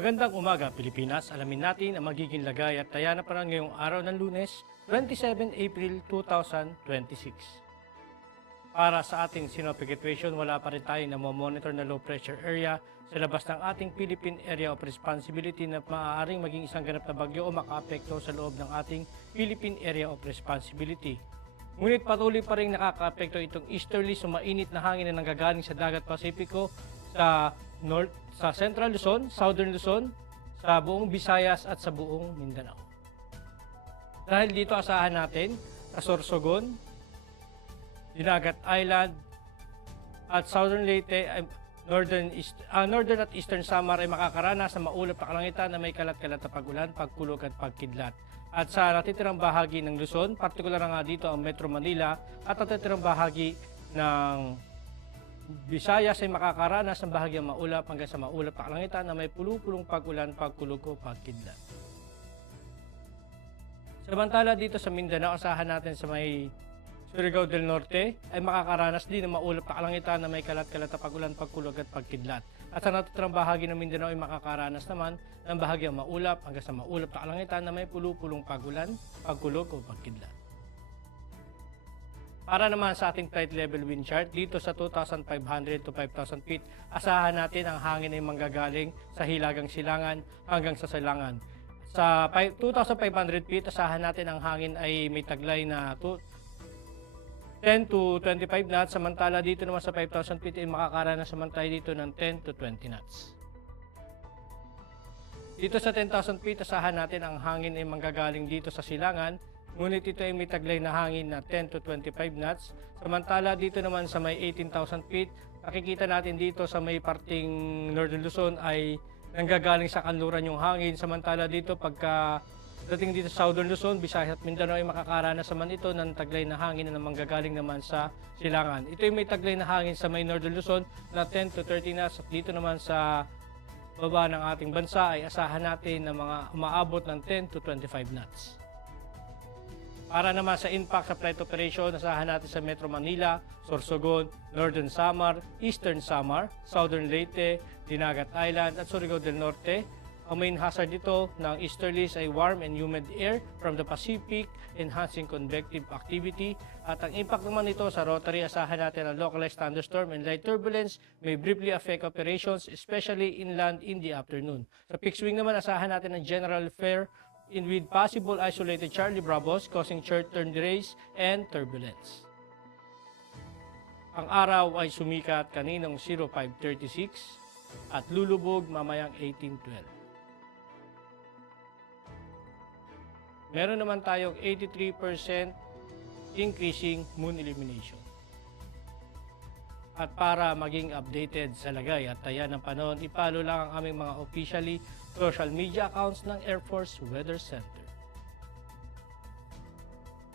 Magandang umaga, Pilipinas. Alamin natin ang magiging lagay at taya na parang ngayong araw ng Lunes, 27 April 2026. Para sa ating synoptic situation, wala pa rin tayong namomonitor na low pressure area sa labas ng ating Philippine Area of Responsibility na maaaring maging isang ganap na bagyo o makaapekto sa loob ng ating Philippine Area of Responsibility. Ngunit patuloy pa rin nakakaapekto itong easterly sumainit na hangin na nanggagaling sa dagat Pasipiko sa sa Central Luzon, Southern Luzon, sa buong Visayas at sa buong Mindanao. Dahil dito asahan natin sa Sorsogon, Dinagat Island at Southern Leyte, Northern at Eastern Samar ay makakaranas ng maulap na kalangitan na may kalat-kalat na pagulan, pagkulog at pagkidlat. At sa natitirang bahagi ng Luzon, partikular nga dito ang Metro Manila at natitirang bahagi ng Visayas ay makakaranas ng bahagyang maulap hanggang sa maulap na kalangitan na may pulupulong pag-ulan, pagkulog o pagkidlat. Samantala dito sa Mindanao, asahan natin sa may Surigao del Norte ay makakaranas din ng maulap na kalangitan na may kalat-kalat na pag-ulan, pagkulog at pagkidlat. At sa natitirang bahagi ng Mindanao ay makakaranas naman ng bahagyang maulap hanggang sa maulap na kalangitan na may pulupulong pag-ulan, pagkulog o pagkidlat. Para naman sa ating flight level wind chart, dito sa 2,500 to 5,000 feet, asahan natin ang hangin ay manggagaling sa hilagang silangan hanggang sa silangan. Sa 2,500 feet, asahan natin ang hangin ay may taglay na 10 to 25 knots, samantala dito naman sa 5,000 feet ay makakaranas naman tayo dito ng 10 to 20 knots. Dito sa 10,000 feet, asahan natin ang hangin ay manggagaling dito sa silangan, ngunit ito ay may taglay na hangin na 10 to 25 knots. Samantala dito naman sa may 18,000 feet, nakikita natin dito sa may parting Northern Luzon ay nanggagaling sa kanluran yung hangin. Samantala dito pagka dating dito sa Southern Luzon, Visayas at Mindanao ay makakaranas naman ito ng taglay na hangin na manggagaling naman sa silangan. Ito ay may taglay na hangin sa may Northern Luzon na 10 to 30 knots at dito naman sa baba ng ating bansa ay asahan natin na mga umaabot ng 10 to 25 knots. Para naman sa impact sa flight operation, asahan natin sa Metro Manila, Sorsogon, Northern Samar, Eastern Samar, Southern Leyte, Dinagat Island at Surigao del Norte. Ang main hazard dito ng easterlies ay warm and humid air from the Pacific, enhancing convective activity. At ang impact naman nito sa rotary, asahan natin ang localized thunderstorm and light turbulence may briefly affect operations, especially inland in the afternoon. Sa fixed wing naman, asahan natin ang general fair with possible isolated Charlie Bravos causing short-term delays and turbulence. Ang araw ay sumikat kaninang 05:36 at lulubog mamayang 18:12. Meron naman tayong 83% increasing moon illumination. At para maging updated sa lagay at taya ng panahon, ipalo lang ang aming mga officially social media accounts ng Air Force Weather Center.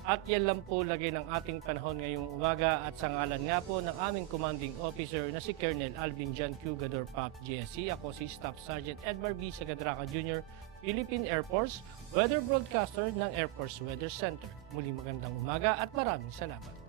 At yan lang po lagay ng ating panahon ngayong umaga at sa ngalan nga po ng aming commanding officer na si Colonel Alvin John Q. Gador Pap GSC. Ako si Staff Sergeant Edward B. Sagadraca Jr., Philippine Air Force Weather Broadcaster ng Air Force Weather Center. Muli magandang umaga at maraming salamat.